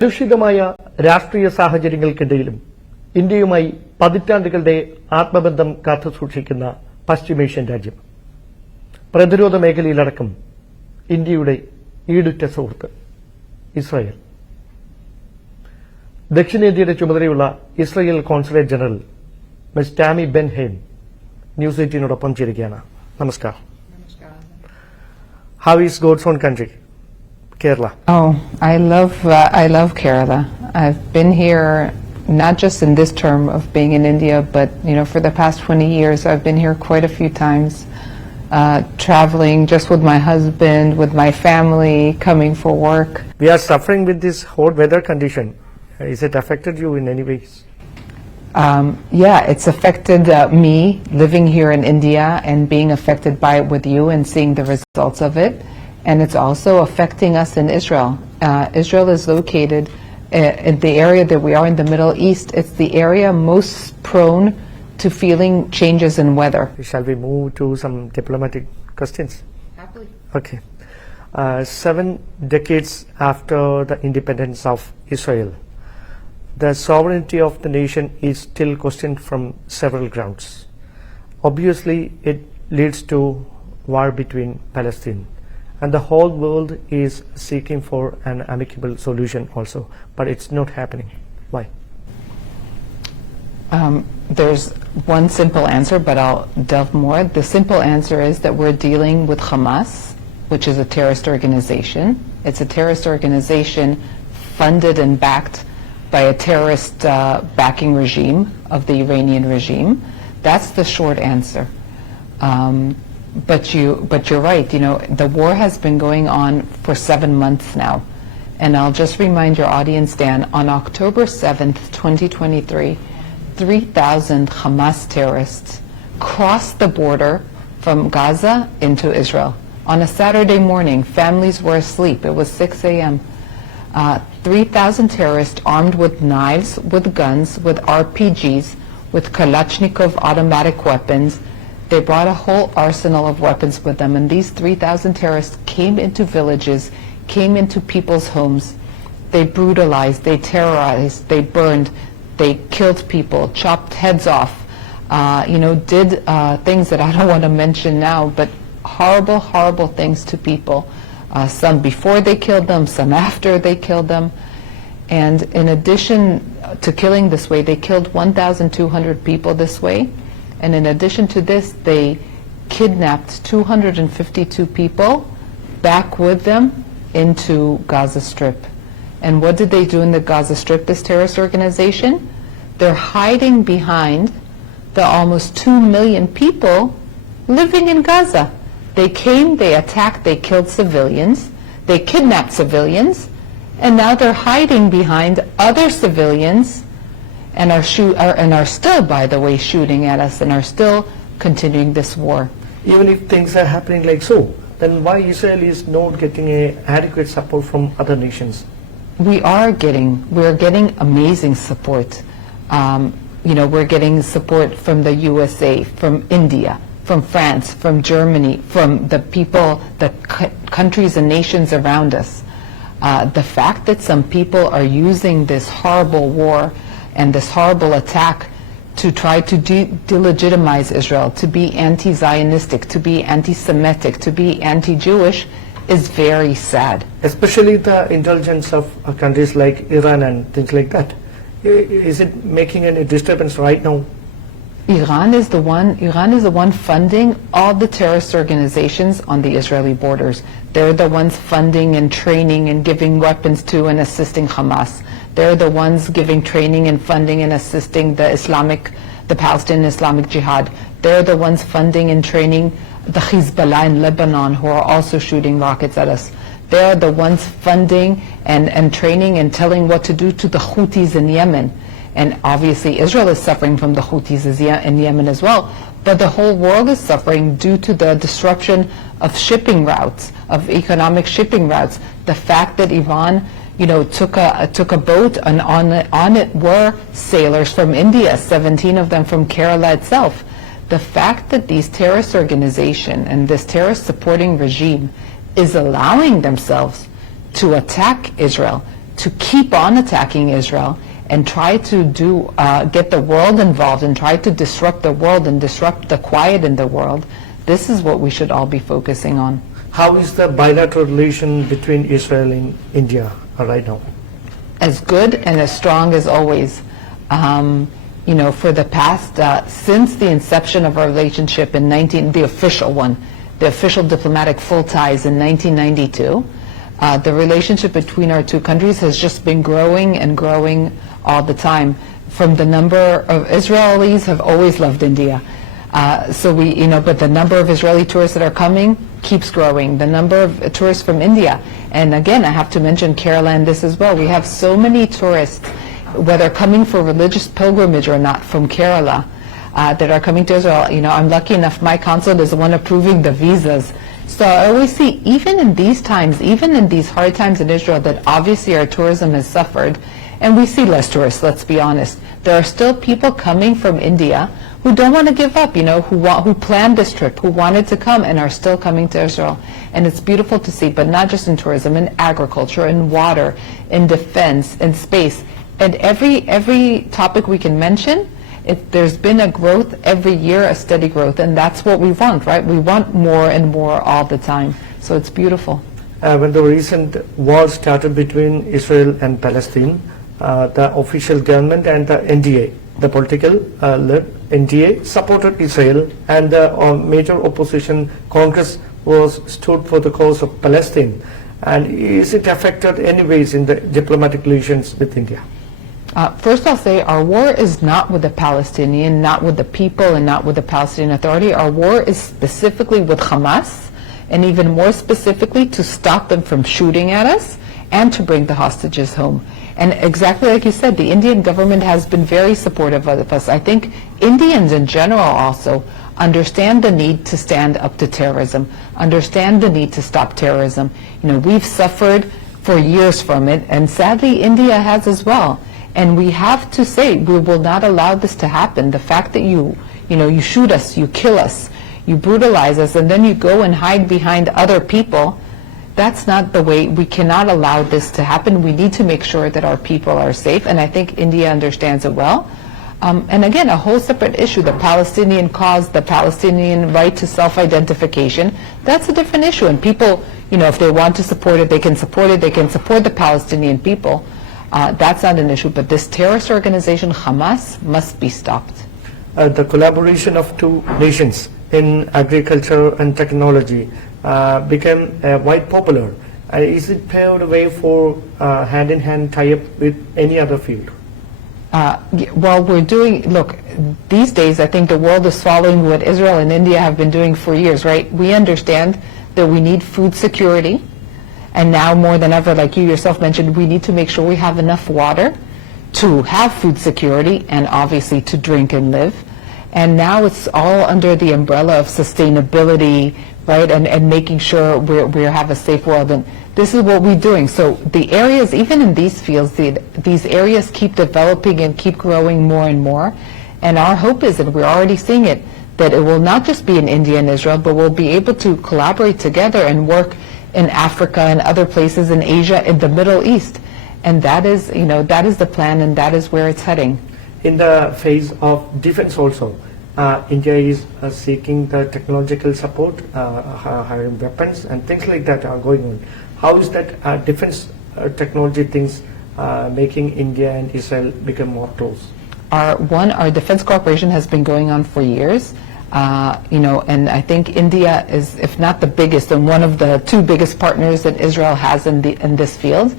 കലുഷിതമായ രാഷ്ട്രീയ സാഹചര്യങ്ങൾക്കിടയിലും ഇന്ത്യയുമായി പതിറ്റാണ്ടുകളുടെ ആത്മബന്ധം കാത്തുസൂക്ഷിക്കുന്ന പശ്ചിമേഷ്യൻ രാജ്യം, പ്രതിരോധ മേഖലയിലടക്കം ഇന്ത്യയുടെ ഈടുറ്റ സുഹൃത്ത് ഇസ്രായേൽ. ദക്ഷിണേന്ത്യയുടെ ചുമതലയുള്ള Israel consulate general miss Tammy Ben-Haim news 18നോടൊപ്പം ചേരുകയാണ്. നമസ്കാരം. How is God's own country, Kerala? Oh, I love Kerala. I've been here not just in this term of being in India, but for the past 20 years I've been here quite a few times, traveling just with my husband, with my family, coming for work. We are suffering with this hot weather condition. Is it affected you in any ways? Yeah, it's affected me living here in India and being affected by it with you and seeing the results of it. And it's also affecting us in Israel. Israel is located in the area that we are in the Middle East. It's the area most prone to feeling changes in weather. Shall we move to some diplomatic questions? Happily. Okay. 7 decades after the independence of Israel, the sovereignty of the nation is still questioned from several grounds. Obviously, it leads to war between Palestine, and the whole world is seeking for an amicable solution also, but it's not happening. Why? There's one simple answer, but I'll delve more. The simple answer is that we're dealing with Hamas, which is a terrorist organization. It's a terrorist organization funded and backed by a terrorist backing regime of the Iranian regime. That's the short answer. But you're right. The war has been going on for 7 months now, and I'll just remind your audience, Dan, on October 7th, 2023, 3,000 Hamas terrorists crossed the border from Gaza into Israel on a Saturday morning. Families were asleep. It was 6 a.m. 3,000 terrorists armed with knives, with guns, with RPGs, with Kalashnikov automatic weapons. They brought a whole arsenal of weapons with them, and these 3,000 terrorists came into villages, came into people's homes. They brutalized, they terrorized, they burned, they killed people, chopped heads off, did things that I don't want to mention now, but horrible, horrible things to people. Some before they killed them, some after they killed them. And in addition to killing this way, they killed 1,200 people this way. And in addition to this, they kidnapped 252 people back with them into Gaza Strip. And what did they do in the Gaza Strip, this terrorist organization? They're hiding behind the almost 2 million people living in Gaza. They came, they attacked, they killed civilians, they kidnapped civilians, and now they're hiding behind other civilians and are still, by the way, shooting at us and are still continuing this war. Even if things are happening like so, then why Israel is not getting adequate support from other nations? We're getting amazing support. We're getting support from the USA, from India, from France, from Germany, from the people, the countries and nations around us. The fact that some people are using this horrible war and this horrible attack to try to delegitimize Israel, to be anti-Zionistic, to be anti-Semitic, to be anti-Jewish, is very sad. Especially the intelligence of countries like Iran and things like that. Is it making any disturbance right now? Iran is the one funding all the terrorist organizations on the Israeli borders. They're the ones funding and training and giving weapons to and assisting Hamas. They're the ones giving training and funding and assisting the Palestinian Islamic Jihad. They're the ones funding and training the Hezbollah in Lebanon, who are also shooting rockets at us. They're the ones funding and training and telling what to do to the Houthis in Yemen. And obviously Israel is suffering from the Houthis in Yemen as well, but the whole world is suffering due to the disruption of shipping routes, of economic shipping routes. The fact that Iran took a boat and on it were sailors from India, 17 of them from Kerala itself. The fact that these terrorist organization and this terrorist supporting regime is allowing themselves to attack Israel, to keep on attacking Israel and try to get the world involved and try to disrupt the world and disrupt the quiet in the world, this is what we should all be focusing on. How is the bilateral relation between Israel and India right now? As good and as strong as always. You know, for the past, since the inception of our relationship in the official one, the official diplomatic full ties in 1992, the relationship between our two countries has just been growing and growing all the time. From the number of Israelis have always loved India. But the number of Israeli tourists that are coming keeps growing. The number of tourists from India, and again, I have to mention Kerala and this as well. We have so many tourists, whether coming for religious pilgrimage or not, from Kerala, that are coming to Israel. You know, I'm lucky enough, my consul is the one approving the visas. So I always see, even in these times, even in these hard times in Israel, that obviously our tourism has suffered, and we see less tourists, let's be honest. There are still people coming from India who don't want to give up, you know, who planned this trip, who wanted to come and are still coming to Israel. And it's beautiful to see, but not just in tourism, in agriculture, in water, in defense, in space. And every topic we can mention, there's been a growth every year, a steady growth, and that's what we want, right? We want more and more all the time. So it's beautiful. When the recent war started between Israel and Palestine, the official government and the NDA, the political led NDA, supported Israel, and the major opposition Congress stood for the cause of Palestine. And is it affected anyways in the diplomatic relations with India? First, I'll say our war is not with the Palestinian, not with the people, and not with the Palestinian Authority. Our war is specifically with Hamas, and even more specifically to stop them from shooting at us and to bring the hostages home. And exactly like you said, the Indian government has been very supportive of us. I think Indians in general also understand the need to stand up to terrorism, understand the need to stop terrorism. You know, we've suffered for years from it, and sadly India has as well. And we have to say, we will not allow this to happen. The fact that you shoot us, you kill us, you brutalize us, and then you go and hide behind other people, that's not the way. We cannot allow this to happen. We need to make sure that our people are safe, and I think India understands it well. And again, a whole separate issue, the Palestinian cause, the Palestinian right to self-identification, that's a different issue. And people, you know, if they want to support it, they can support it, they can support the Palestinian people. That's not an issue, but this terrorist organization, Hamas, must be stopped. The collaboration of two nations in agriculture and technology became quite popular. Is it paved a way for hand-in-hand tie-up with any other field? Well, look, these days I think the world is following what Israel and India have been doing for years, right? We understand that we need food security. And now more than ever, like you yourself mentioned, we need to make sure we have enough water to have food security and obviously to drink and live. And now it's all under the umbrella of sustainability, right? And making sure we have a safe world. And this is what we're doing. So the areas, even in these fields, these areas keep developing and keep growing more and more. And our hope is, and we're already seeing it, that it will not just be in India and Israel, but we'll be able to collaborate together and work in Africa and other places in Asia, in the Middle East. And that is the plan, and that is where it's heading. In the phase of defense also, India is seeking the technological support, hiring weapons and things like that are going on. How is that defense technology things making India and Israel become more close? Our defense cooperation has been going on for years. And I think India is, if not the biggest, then one of the two biggest partners that Israel has in this field.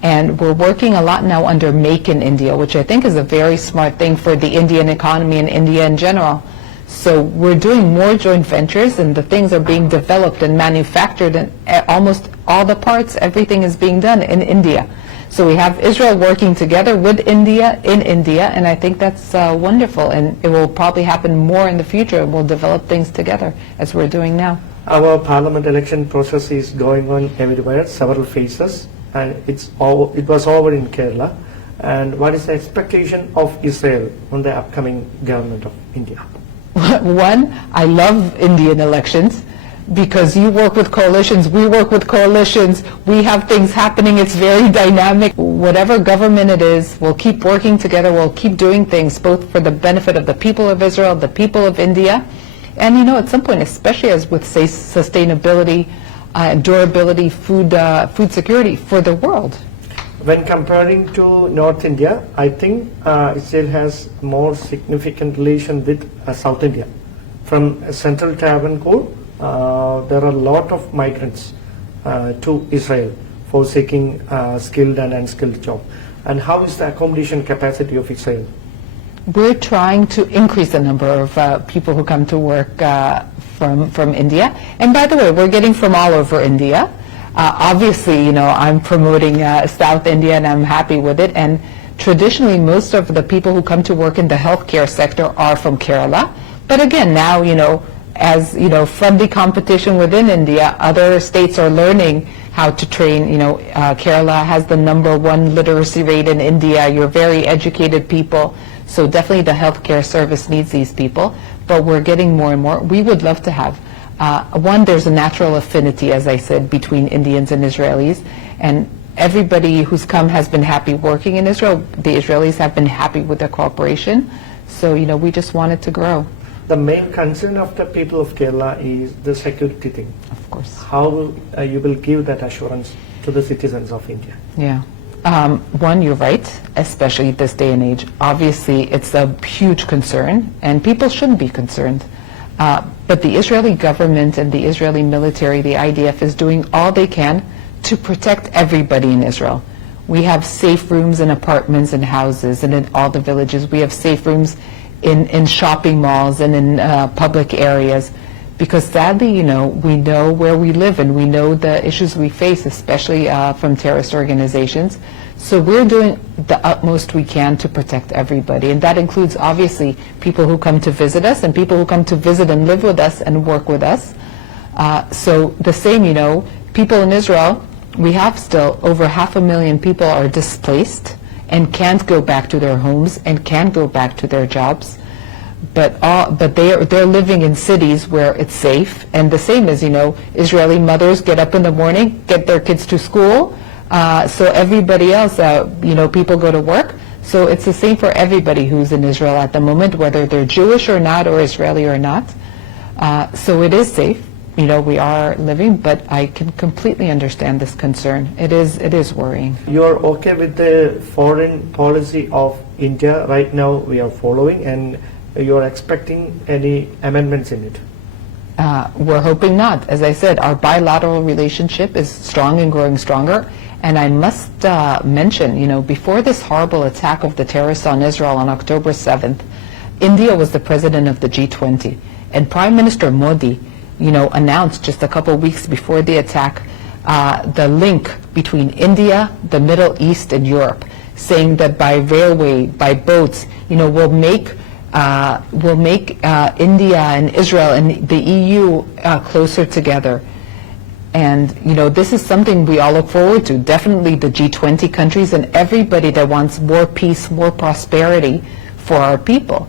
And we're working a lot now under Make in India, which I think is a very smart thing for the Indian economy and India in general. So we're doing more joint ventures, and the things are being developed and manufactured, and almost all the parts, everything is being done in India. So we have Israel working together with India in India, and I think that's wonderful, and it will probably happen more in the future. We'll develop things together as we're doing now. Our parliament election process is going on everywhere, several phases, and it was over in Kerala. And what is the expectation of Israel on the upcoming government of India? One, I love Indian elections. because you work with coalitions, we work with coalitions, we have things happening, it's very dynamic. Whatever government it is, we'll keep working together, we'll keep doing things both for the benefit of the people of Israel, the people of India, and at some point, especially as with, say, sustainability, durability, food security for the world. When comparing to North India, I think Israel has more significant relation with South India. From Central Travancore, there are a lot of migrants to Israel for seeking skilled and unskilled job. And how is the accommodation capacity of Israel? We're trying to increase the number of people who come to work from India. And by the way, we're getting from all over India. Obviously, I'm promoting South India and I'm happy with it. And traditionally, most of the people who come to work in the healthcare sector are from Kerala. But again, now, as friendly competition within India, other states are learning how to train. Kerala has the #1 literacy rate in India. You're very educated people, so definitely the healthcare service needs these people. But we're getting more and more. We would love to have one. There's a natural affinity, as I said, between Indians and Israelis, and everybody who's come has been happy working in Israel. The Israelis have been happy with their cooperation. So we just want it to grow. The main concern of the people of Kerala is the security thing. Of course. How you will give that assurance to the citizens of India? Yeah. One, you're right, especially this day and age. Obviously, it's a huge concern, and people shouldn't be concerned. But the Israeli government and the Israeli military, the IDF, is doing all they can to protect everybody in Israel. We have safe rooms in apartments and houses and in all the villages. We have safe rooms in shopping malls and in public areas, because sadly, we know where we live and we know the issues we face, especially from terrorist organizations. So we're doing the utmost we can to protect everybody, and that includes obviously people who come to visit us and people who come to visit and live with us and work with us. So the same, people in Israel, we have still over 500,000 people are displaced and can't go back to their homes and can't go back to their jobs, but they're living in cities where it's safe. And the same as Israeli mothers get up in the morning, get their kids to school, so everybody else, people go to work. So it's the same for everybody who's in Israel at the moment, whether they're Jewish or not, or Israeli or not. So it is safe. We are living, but I can completely understand this concern. It is worrying. You're okay with the foreign policy of India right now we are following, and you're expecting any amendments in it? We're hoping not. As I said, our bilateral relationship is strong and growing stronger. And I must mention, before this horrible attack of the terrorists on Israel on October 7th, India was the president of the G20. And Prime Minister Modi, announced just a couple weeks before the attack the link between India, the Middle East, and Europe, saying that by railway, by boats, we'll make India and Israel and the EU closer together. And this is something we all look forward to. Definitely the G20 countries and everybody that wants more peace, more prosperity for our people.